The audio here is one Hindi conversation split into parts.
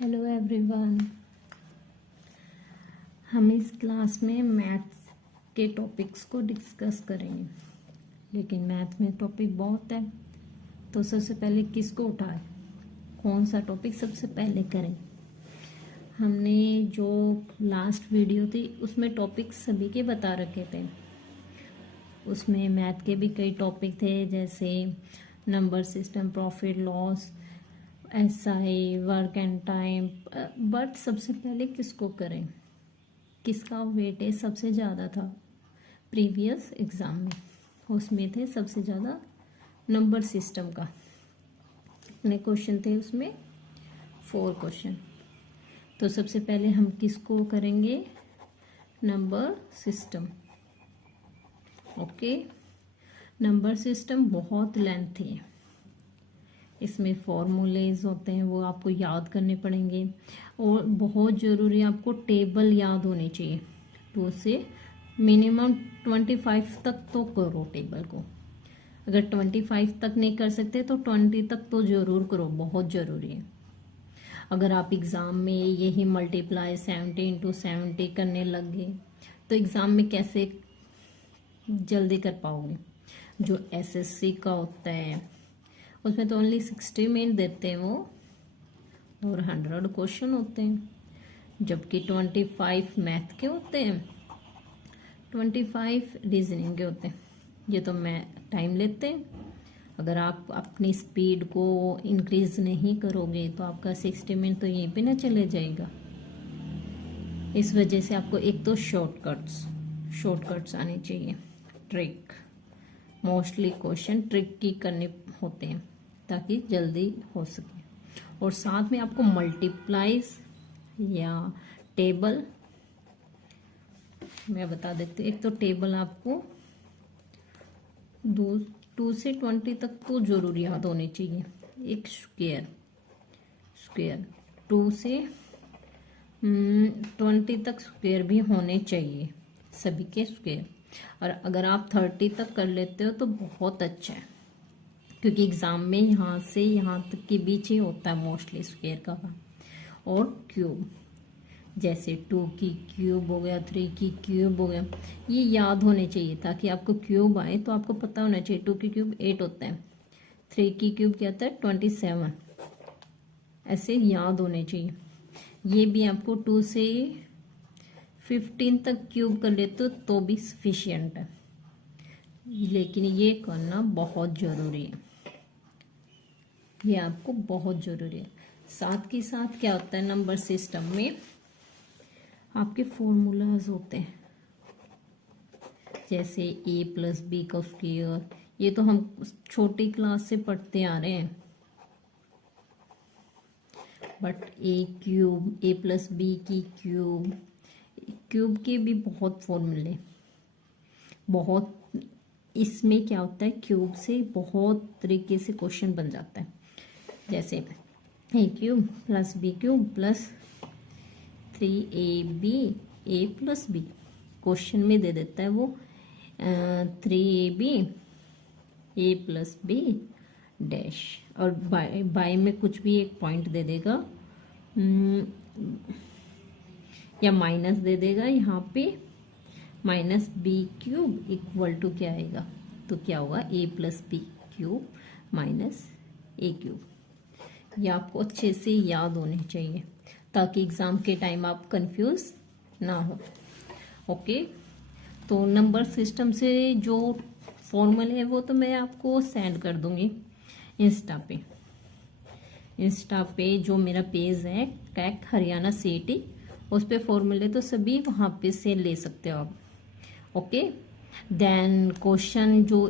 Hello everyone. हम इस क्लास में मैथ्स के टॉपिक्स को डिस्कस करेंगे, लेकिन मैथ में टॉपिक बहुत है, तो सबसे पहले किसको उठाए, कौन सा टॉपिक सबसे पहले करें। हमने जो लास्ट वीडियो थी उसमें टॉपिक सभी के बता रखे थे। उसमें मैथ के भी कई टॉपिक थे, जैसे number system, profit loss, SI, work and time. But सबसे पहले किसको करें, किसका वेटेज सबसे ज़्यादा था प्रीवियस एग्ज़ाम में, उसमें थे सबसे ज़्यादा नंबर सिस्टम का। कितने क्वेश्चन थे उसमें? 4 क्वेश्चन। तो सबसे पहले हम किसको करेंगे? Number system. Okay, number system बहुत लेंथी है, इसमें फॉर्मूलेज होते हैं वो आपको याद करने पड़ेंगे, और बहुत ज़रूरी आपको टेबल याद होनी चाहिए। 2 से मिनिमम 25 तक तो करो टेबल को। अगर 25 तक नहीं कर सकते तो 20 तक तो ज़रूर करो, बहुत ज़रूरी है। अगर आप एग्ज़ाम में यही मल्टीप्लाई 70 इंटू 70 करने लग गए तो एग्ज़ाम में कैसे जल्दी कर पाओगे। जो एसएससी का होता है उसमें तो ओनली 60 मिनट देते हैं वो, और 100 क्वेश्चन होते हैं, जबकि 25 मैथ के होते हैं, 25 रीजनिंग के होते हैं। ये तो मैं टाइम लेते हैं। अगर आप अपनी स्पीड को इंक्रीज नहीं करोगे तो आपका 60 मिनट तो यहीं पे ना चले जाएगा। इस वजह से आपको एक तो शॉर्टकट्स आने चाहिए। ट्रिक, मोस्टली क्वेश्चन ट्रिक की करने होते हैं ताकि जल्दी हो सके। और साथ में आपको मल्टीप्लाइज या टेबल मैं बता देती हूँ। एक तो टेबल आपको 2 से 20 तक तो जरूर याद होनी चाहिए। एक स्क्वायर 2 से 20 तक स्क्वायर भी होने चाहिए, सभी के स्क्वायर। और अगर आप 30 तक कर लेते हो तो बहुत अच्छा है, क्योंकि एग्ज़ाम में यहाँ से यहाँ तक के बीच ही होता है मोस्टली स्क्वायर का। और क्यूब, जैसे 2 की क्यूब हो गया, 3 की क्यूब हो गया, ये याद होने चाहिए ताकि आपको क्यूब आए तो आपको पता होना चाहिए। 2 की क्यूब 8 होता है, 3 की क्यूब क्या होता है 27, ऐसे याद होने चाहिए। ये भी आपको 2 से 15 तक क्यूब कर लेते हो तो भी सफिशियंट है, लेकिन ये करना बहुत ज़रूरी है, ये आपको बहुत ज़रूरी है। साथ के साथ क्या होता है, नंबर सिस्टम में आपके फॉर्मूलाज होते हैं, जैसे a+b का स्क्वायर। ये तो हम छोटी क्लास से पढ़ते आ रहे हैं। बट a+b की क्यूब के भी बहुत फॉर्मूले, बहुत। इसमें क्या होता है, क्यूब से बहुत तरीके से क्वेश्चन बन जाता है, जैसे a³ + b³ + 3ab a+b। Question में दे देता है वो 3ab a+b डैश, और बाय में कुछ भी एक पॉइंट दे देगा, या माइनस दे देगा यहाँ पे, -b³ = क्या आएगा, तो क्या होगा a+b³ - a³। ये आपको अच्छे से याद होने चाहिए ताकि एग्ज़ाम के टाइम आप कंफ्यूज ना हो। ओके, तो नंबर सिस्टम से जो फॉर्मूले है वो तो मैं आपको सेंड कर दूंगी इंस्टा पे जो मेरा पेज है कैक हरियाणा सीईटी, उस पे फॉर्मूले तो सभी वहाँ पे से ले सकते हो आप। ओके, देन क्वेश्चन जो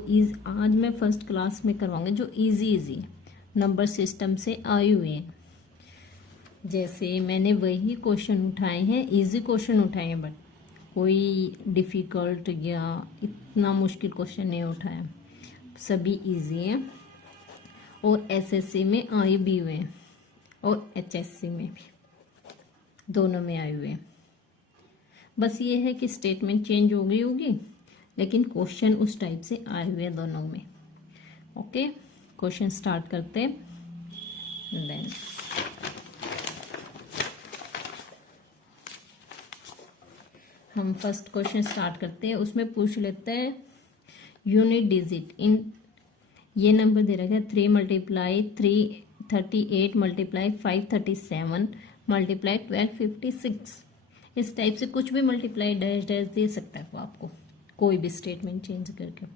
आज मैं फर्स्ट क्लास में करवाऊंगी, जो इजी नंबर सिस्टम से आए हुए हैं। जैसे मैंने वही क्वेश्चन उठाए हैं, इजी क्वेश्चन उठाए हैं, बट कोई डिफ़िकल्ट या इतना मुश्किल क्वेश्चन नहीं उठाया, सभी इजी हैं। और एसएससी में आए भी हुए हैं और एचएससी में भी, दोनों में आए हुए हैं। बस ये है कि स्टेटमेंट चेंज हो गई होगी, लेकिन क्वेश्चन उस टाइप से आए हुए हैं दोनों में। ओके, क्वेश्चन स्टार्ट करते हैं। देन हम फर्स्ट क्वेश्चन स्टार्ट करते हैं। उसमें पूछ लेते हैं यूनिट डिजिट इन, ये नंबर दे रखा है 3 मल्टीप्लाई 338 मल्टीप्लाई 537 मल्टीप्लाई 1256। इस टाइप से कुछ भी मल्टीप्लाई डैश डैश दे सकता है वो आपको, कोई भी स्टेटमेंट चेंज करके।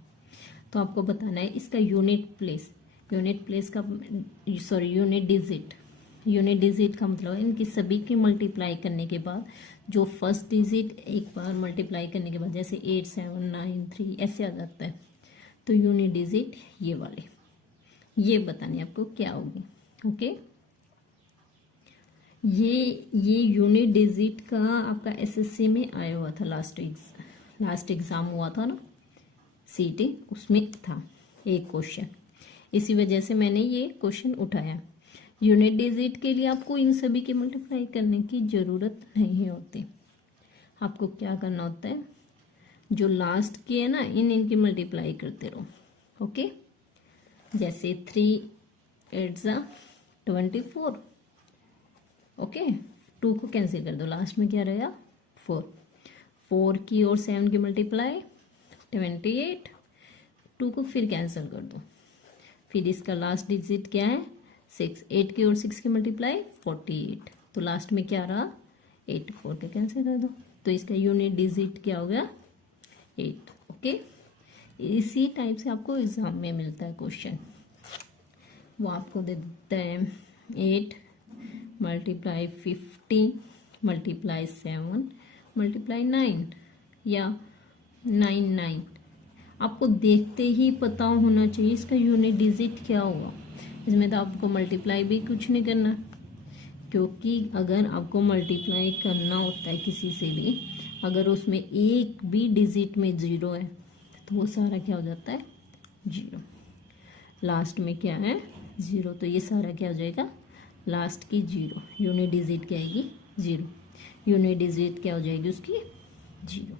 तो आपको बताना है इसका यूनिट प्लेस का सॉरी यूनिट डिजिट का मतलब इनकी सभी की मल्टीप्लाई करने के बाद जो फर्स्ट डिजिट एक बार मल्टीप्लाई करने के बाद जैसे 8 7 9 3 ऐसे आ जाता है, तो यूनिट डिजिट ये वाले, ये बतानी आपको क्या होगी। ओके, ये यूनिट डिजिट का आपका एसएससी में आया हुआ था, लास्ट एग्जाम हुआ था ना सीटी, उसमें था एक क्वेश्चन, इसी वजह से मैंने ये क्वेश्चन उठाया। यूनिट डिजिट के लिए आपको इन सभी की मल्टीप्लाई करने की जरूरत नहीं होती। आपको क्या करना होता है, जो लास्ट की है ना इनकी मल्टीप्लाई करते रहो। ओके, जैसे 3 8 24। ओके, 2 को कैंसिल कर दो, लास्ट में क्या रहेगा 4 की और 7 की मल्टीप्लाई 28, 2 को फिर कैंसिल कर दो, फिर इसका लास्ट डिजिट क्या है 6, 8 की और 6 की मल्टीप्लाई 48, तो लास्ट में क्या रहा 84 के कैंसिल कर दो, तो इसका यूनिट डिजिट क्या हो गया 8। ओके, इसी टाइप से आपको एग्जाम में मिलता है क्वेश्चन, वो आपको दे देता है 8 मल्टीप्लाई 50 मल्टीप्लाई 7 मल्टीप्लाई 9 या 9 आपको देखते ही पता होना चाहिए इसका यूनिट डिजिट क्या हुआ। इसमें तो आपको मल्टीप्लाई भी कुछ नहीं करना, क्योंकि अगर आपको मल्टीप्लाई करना होता है किसी से भी, अगर उसमें एक भी डिजिट में 0 है तो वो सारा क्या हो जाता है 0, लास्ट में क्या है 0, तो ये सारा क्या हो जाएगा लास्ट की 0, यूनिट डिजिट क्या आएगी 0, यूनिट डिजिट क्या हो जाएगी उसकी 0।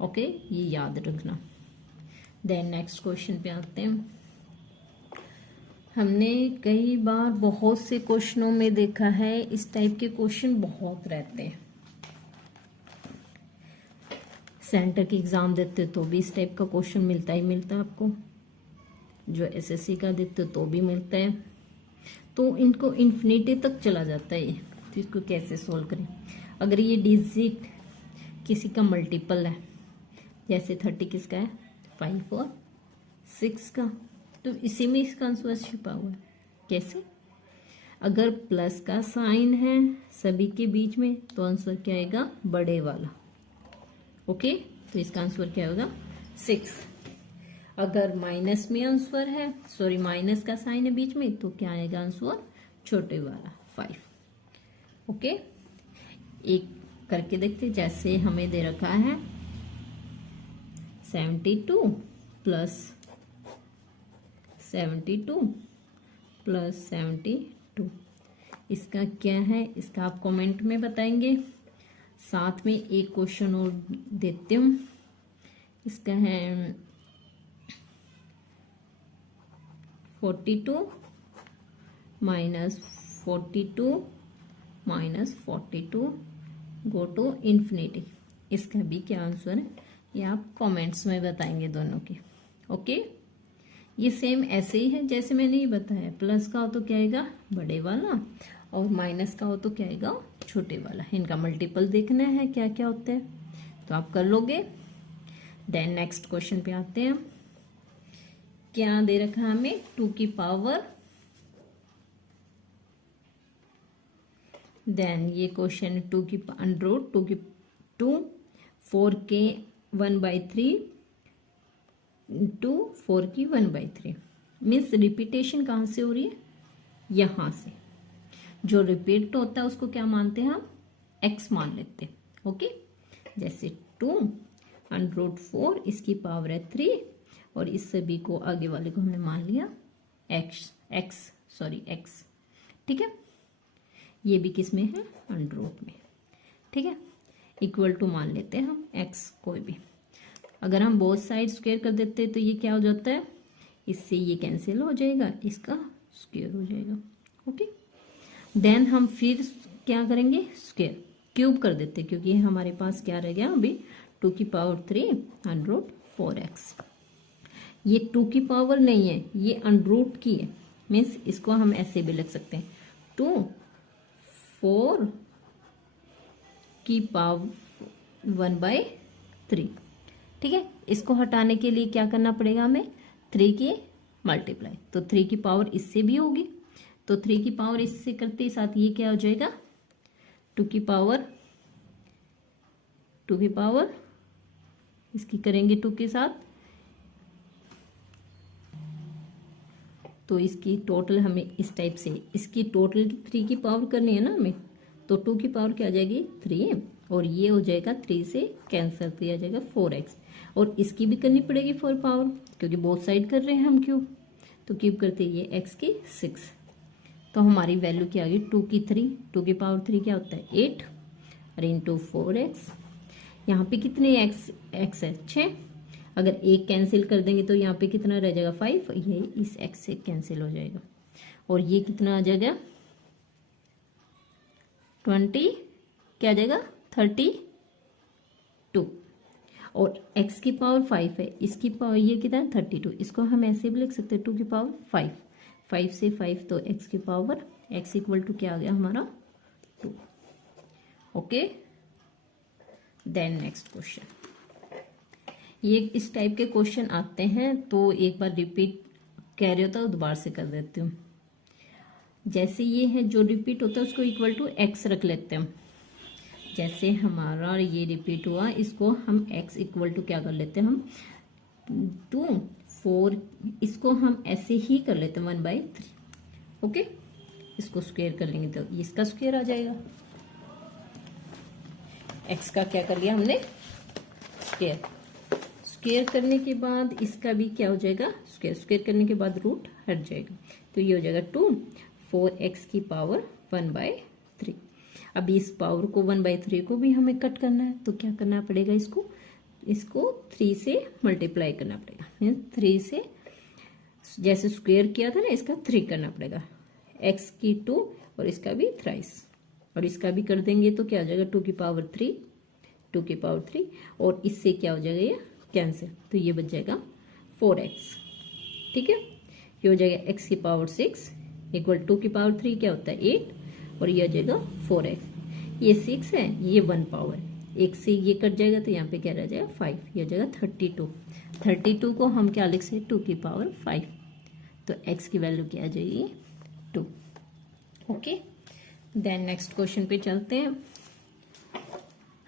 ओके, ये याद रखना। देन नेक्स्ट क्वेश्चन पे आते हैं। हमने कई बार बहुत से क्वेश्चनों में देखा है इस टाइप के क्वेश्चन बहुत रहते हैं, सेंटर की एग्जाम देते तो भी इस टाइप का क्वेश्चन मिलता ही मिलता है आपको, जो एसएससी का देते तो भी मिलता है, तो इनको इन्फिनिटी तक चला जाता है ये, तो इसको कैसे सोल्व करें। अगर ये डिजिट किसी का मल्टीपल है, जैसे 30 किसका है 5 और 6 का, तो इसी में इसका आंसर छुपा हुआ है। कैसे, अगर प्लस का साइन है सभी के बीच में तो आंसर क्या आएगा बड़े वाला। ओके, तो इसका आंसर क्या होगा 6। अगर माइनस में आंसर है, सॉरी माइनस का साइन है बीच में, तो क्या आएगा आंसर छोटे वाला 5। ओके, एक करके देखते, जैसे हमें दे रखा है 72 प्लस 72 प्लस 72, इसका क्या है, इसका आप कमेंट में बताएंगे। साथ में एक क्वेश्चन और देती हूँ, इसका है 42 minus 42 minus 42 go to infinity, इसका भी क्या आंसर है ये आप कमेंट्स में बताएंगे दोनों के। ओके, ये सेम ऐसे ही है जैसे मैंने ये बताया, प्लस का हो तो क्या आएगा बड़े वाला और माइनस का हो तो क्या आएगा छोटे वाला। इनका मल्टीपल देखना है क्या क्या होता है, तो आप कर लोगे। देन नेक्स्ट क्वेश्चन पे आते हैं। क्या दे रखा है हमें 2 की पावर, देन ये क्वेश्चन 2 की अंडर रूट 2 की 2 4 के 1/3 टू 4 की 1/3, मीन्स रिपीटेशन कहाँ से हो रही है यहां से, जो रिपीट होता है उसको क्या मानते हैं हम x मान लेते हैं। ओके, जैसे 2 अंडर रूट 4 इसकी पावर है 3 और इस सभी को आगे वाले को हमने मान लिया x। ठीक है, ये भी किस में है अंडर रूट में। ठीक है, इक्वल टू मान लेते हैं हम x कोई भी। अगर हम बोथ साइड स्क्वायर कर देते हैं तो ये क्या हो जाता है, इससे ये कैंसिल हो जाएगा, इसका स्क्वायर हो जाएगा। ओके, देन हम फिर क्या करेंगे स्क्वायर, क्यूब कर देते क्योंकि हमारे पास क्या रह गया अभी 2 की पावर 3 अंडर 4x। ये 2 की पावर नहीं है, ये अंडर की है, मीन्स इसको हम ऐसे भी लिख सकते हैं 2 4 की पावर 1/3। ठीक है, इसको हटाने के लिए क्या करना पड़ेगा हमें 3 की मल्टीप्लाई, तो 3 की पावर इससे भी होगी, तो 3 की पावर इससे करते साथ ये क्या हो जाएगा 2 की पावर इसकी करेंगे 2 के साथ, तो इसकी टोटल हमें इस टाइप से इसकी टोटल 3 की पावर करनी है ना हमें, तो 2 की पावर क्या आ जाएगी 3 और ये हो जाएगा 3 से कैंसिल तो आ जाएगा 4x, और इसकी भी करनी पड़ेगी 4 पावर क्योंकि बोथ साइड कर रहे हैं हम क्यूब, तो क्यूब करते ये x की 6, तो हमारी वैल्यू क्या आ गई 2 की 3, 2 की पावर 3 क्या होता है 8 और इंटू 4x। यहाँ पे कितने x है 6, अगर एक कैंसिल कर देंगे तो यहाँ पे कितना रह जाएगा 5, ये इस x से कैंसिल हो जाएगा और ये कितना आ जाएगा 20 क्या आ जाएगा 32, और x की पावर 5 है, इसकी पावर ये कितना है 32, इसको हम ऐसे भी लिख सकते हैं 2 की पावर 5, 5 से 5 तो x की पावर x इक्वल टू क्या आ गया हमारा 2। ओके, देन नेक्स्ट क्वेश्चन, ये इस टाइप के क्वेश्चन आते हैं तो एक बार रिपीट कह रहे होता है दोबारा से कर देती हूँ। जैसे ये है जो रिपीट होता है उसको इक्वल टू x रख लेते हैं, जैसे हमारा ये रिपीट हुआ इसको हम x इक्वल टू क्या कर लेते हैं हम 2 4, इसको हम ऐसे ही कर लेते हैं 1/3। ओके, इसको स्क्वायर कर लेंगे तो इसका स्क्वायर आ जाएगा, x का क्या कर लिया हमने स्क्वायर करने के बाद इसका भी क्या हो जाएगा स्क्वायर करने के बाद रूट हट जाएगा, तो ये हो जाएगा 2 4x की पावर 1/3। अब इस पावर को 1/3 को भी हमें कट करना है तो क्या करना पड़ेगा इसको 3 से मल्टीप्लाई करना पड़ेगा, मीन्स 3 से जैसे स्क्वायर किया था ना इसका 3 करना पड़ेगा, x की 2 और इसका भी थ्राइस, और इसका भी कर देंगे तो क्या हो जाएगा 2 की पावर 3 और इससे क्या हो जाएगा ये कैंसिल, तो ये बच जाएगा 4x। ठीक है, ये हो जाएगा x की पावर 6 इक्वल 2 की पावर 3 क्या होता है 8 और ये हो जाएगा 4x, ये 6 है ये 1 पावर, एक से ये कट जाएगा तो यहाँ पे क्या रह जाएगा 5, ये हो जाएगा 32 को हम क्या लिख सकते 2 की पावर 5, तो x की वैल्यू क्या आ जाएगी 2। ओके, देन नेक्स्ट क्वेश्चन पे चलते हैं।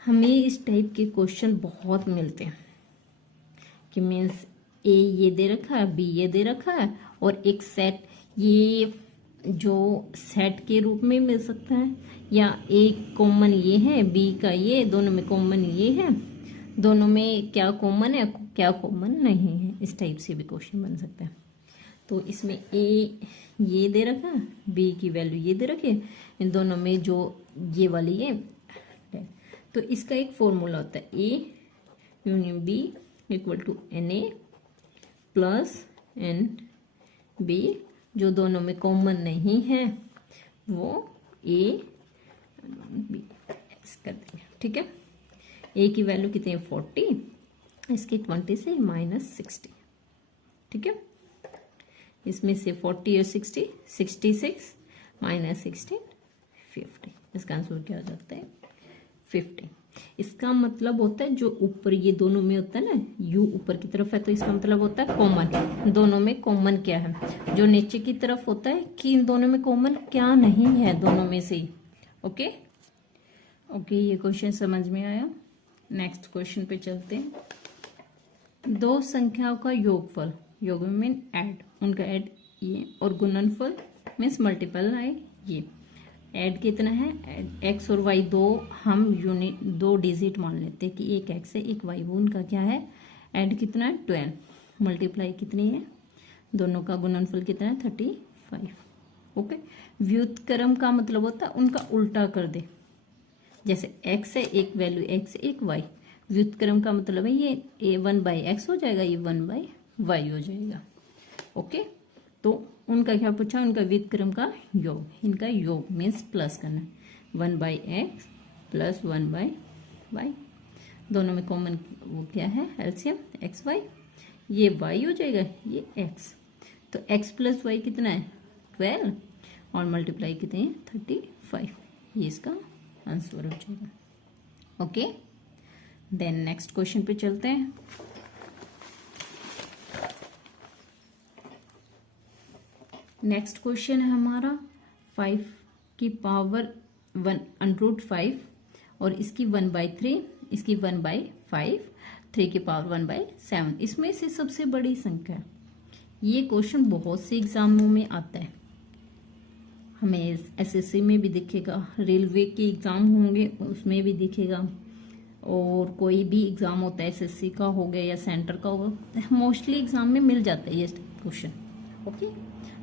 हमें इस टाइप के क्वेश्चन बहुत मिलते हैं कि मीन्स ए ये दे रखा है बी ये दे रखा है और एक सेट ये जो सेट के रूप में मिल सकता है, या एक कॉमन ये है बी का ये, दोनों में कॉमन ये है, दोनों में क्या कॉमन है क्या कॉमन नहीं है, इस टाइप से भी क्वेश्चन बन सकता है। तो इसमें ए ये दे रखा है बी की वैल्यू ये दे रखी है, इन दोनों में जो ये वाली है, तो इसका एक फॉर्मूला होता है a union b equal to n a plus n b, जो दोनों में कॉमन नहीं है वो ए बी कर देंगे। ठीक है, ए की वैल्यू कितनी है 40, इसकी 20 से -60। ठीक है, इसमें से 40 और 60 66 -16 50, इसका आंसर क्या हो जाता है 50। इसका मतलब होता है जो ऊपर ये दोनों में होता है ना u ऊपर की तरफ है तो इसका मतलब होता है कॉमन, दोनों में कॉमन क्या है, जो नीचे की तरफ होता है कि इन दोनों में कॉमन क्या नहीं है दोनों में से। ओके, ये क्वेश्चन समझ में आया। नेक्स्ट क्वेश्चन पे चलते हैं। दो संख्याओं का योगफल, योग मीन ऐड, उनका ऐड ये, और गुणनफल मीन्स मल्टीपल है ये। ऐड कितना है x और y दो हम यूनिट 2 डिजिट मान लेते हैं कि एक x है एक y, वो उनका क्या है ऐड कितना है 12, मल्टीप्लाई कितनी है दोनों का गुणनफल कितना है 35। ओके, व्युत्क्रम का मतलब होता है उनका उल्टा कर दे, जैसे x है एक वैल्यू x एक y, व्युत्क्रम का मतलब है ये a 1/x हो जाएगा ये 1/y हो जाएगा। ओके, तो उनका क्या पूछा, उनका व्युत्क्रम का योग, इनका योग मीन्स प्लस करना है 1/x प्लस 1/y, दोनों में कॉमन वो क्या है, एलसीएम एक्स वाई, ये y हो जाएगा, ये x, तो x प्लस वाई कितना है 12 और मल्टीप्लाई कितने हैं 35, ये इसका आंसर हो जाएगा। ओके, देन नेक्स्ट क्वेश्चन पे चलते हैं। नेक्स्ट क्वेश्चन है हमारा 5 की पावर 1√5 और इसकी 1/3, इसकी 1/5, 3 की पावर 1/7, इसमें से सबसे बड़ी संख्या। ये क्वेश्चन बहुत से एग्जामों में आता है, हमें एसएससी में भी दिखेगा, रेलवे के एग्जाम होंगे उसमें भी दिखेगा, और कोई भी एग्जाम होता है एसएससी का हो गया या सेंटर का होगा, मोस्टली एग्जाम में मिल जाता है ये क्वेश्चन। ओके,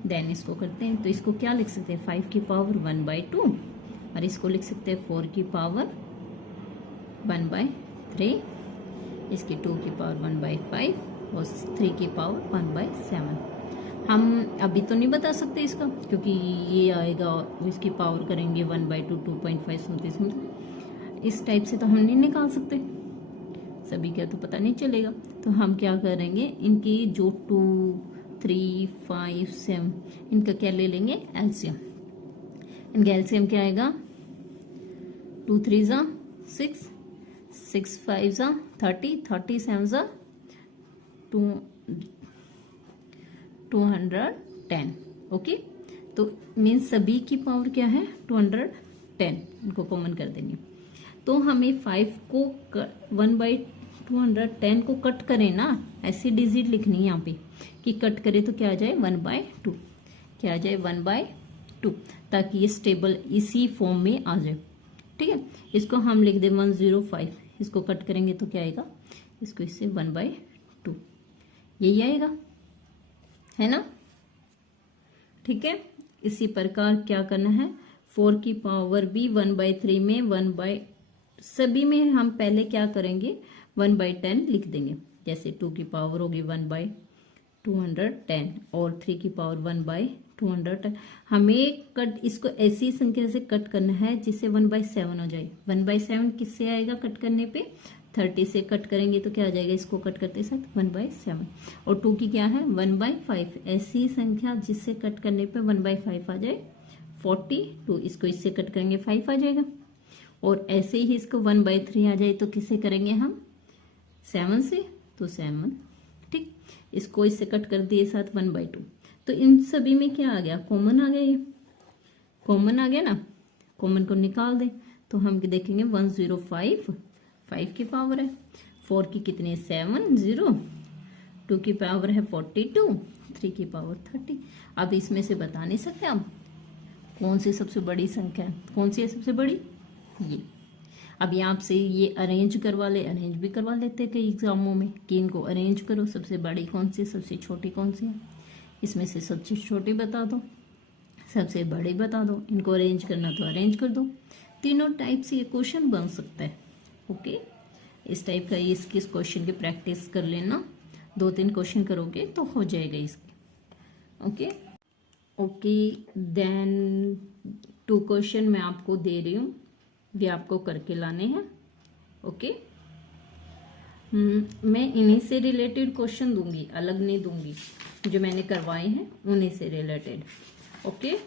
देन इसको करते हैं, तो इसको क्या लिख सकते हैं 5 की पावर 1/2 और इसको लिख सकते हैं 4 की पावर 1/3, इसकी 2 की पावर 1/5 और 3 की पावर 1/7। हम अभी तो नहीं बता सकते इसका, क्योंकि ये आएगा इसकी पावर करेंगे 1/2, 2.5 समथिंग, इस टाइप से तो हम नहीं निकाल सकते, सभी का तो पता नहीं चलेगा। तो हम क्या करेंगे, इनकी जो 2, 3, 5, 7 इनका क्या ले लेंगे एलसीएम। इनका एलसीएम क्या आएगा 2 3 जा 6, 6 5 जा 30, 37 जा 210। ओके, तो मीन सभी की पावर क्या है 210, इनको कॉमन कर देंगे। तो हमें 5 को 1/210 को कट करें ना, ऐसी डिजिट लिखनी है यहाँ पे कि कट करे तो क्या आ जाए 1/2, क्या आ जाए 1/2, ताकि ये स्टेबल इसी फॉर्म में आ जाए। ठीक है, इसको हम लिख दें 105, इसको कट करेंगे तो क्या आएगा, इसको इससे 1/2 यही आएगा, है ना। ठीक है, इसी प्रकार क्या करना है 4 की पावर भी 1/3 में सभी में हम पहले क्या करेंगे 1/10 लिख देंगे, जैसे 2 की पावर होगी 1/210 और 3 की पावर 1/210। हमें कट इसको ऐसी संख्या से कट करना है जिससे 1/7 हो जाए। 1/7 किससे आएगा कट करने पे 30 से कट करेंगे तो क्या आ जाएगा, इसको कट करते साथ 1/7, और 2 की क्या है 1/5, ऐसी संख्या जिससे कट करने पे 1/5 आ जाए 42, इसको इससे कट करेंगे 5 आ जाएगा, और ऐसे ही इसको 1/3 आ जाए तो किससे करेंगे हम 7 से, तो 7। ठीक, इसको इससे कट कर दिए साथ 1/2, तो इन सभी में क्या आ गया कॉमन आ गया, ये कॉमन आ गया ना, कॉमन को निकाल दे तो हम देखेंगे 105, 5 की पावर है, 4 की कितनी 7 0, 2 की पावर है 42, 3 की पावर 30। अब इसमें से बता नहीं सकते हम कौन सी सबसे बड़ी संख्या है, कौन सी है सबसे बड़ी ये। अब यहाँ से ये अरेंज करवा ले, अरेंज भी करवा लेते कई एग्जामों में कि इनको अरेंज करो, सबसे बड़ी कौन सी सबसे छोटी कौन सी है, इसमें से सबसे छोटी बता दो, सबसे बड़ी बता दो, इनको अरेंज करना तो अरेंज कर दो। तीनों टाइप से ये क्वेश्चन बन सकता है। ओके, इस टाइप का इस क्वेश्चन की प्रैक्टिस कर लेना, 2-3 क्वेश्चन करोगे तो हो जाएगा इसकी। ओके ओके, देन 2 क्वेश्चन मैं आपको दे रही हूँ, ये आपको करके लाने हैं। ओके, मैं इन्हीं से रिलेटेड क्वेश्चन दूंगी, अलग नहीं दूंगी, जो मैंने करवाए हैं उन्हीं से रिलेटेड। ओके,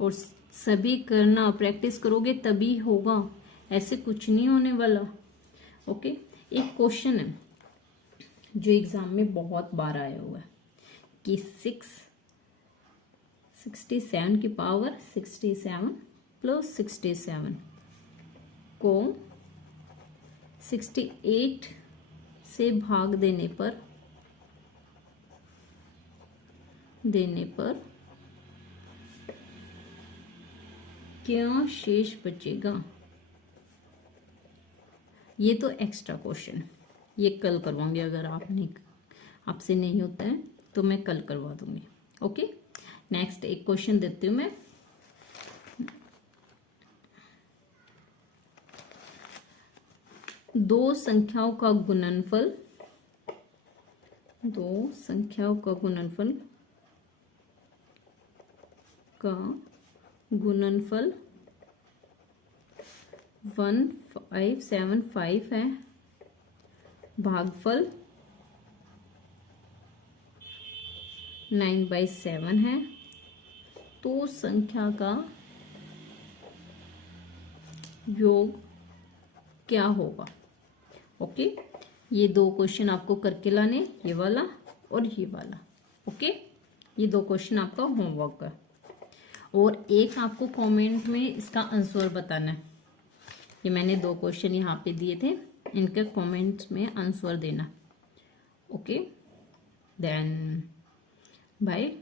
और सभी करना प्रैक्टिस करोगे तभी होगा, ऐसे कुछ नहीं होने वाला। ओके, एक क्वेश्चन है जो एग्जाम में बहुत बार आया हुआ है कि 67 की पावर 67 प्लस 67 को 68 से भाग देने पर क्या शेष बचेगा। ये तो एक्स्ट्रा क्वेश्चन, ये कल करवाऊंगी, अगर आपसे नहीं होता है तो मैं कल करवा दूंगी। ओके, नेक्स्ट एक क्वेश्चन देती हूँ मैं। दो संख्याओं का गुणनफल 1575 है, भागफल 9/7 है, तो संख्या का योग क्या होगा। ओके, ये 2 क्वेश्चन आपको करके लाने, ये वाला और ये वाला। ओके, ये 2 क्वेश्चन आपका होमवर्क है, और एक आपको कमेंट में इसका आंसर बताना है। ये मैंने 2 क्वेश्चन यहाँ पे दिए थे, इनके कमेंट्स में आंसर देना। Okay, then bye,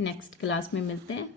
next class में मिलते हैं।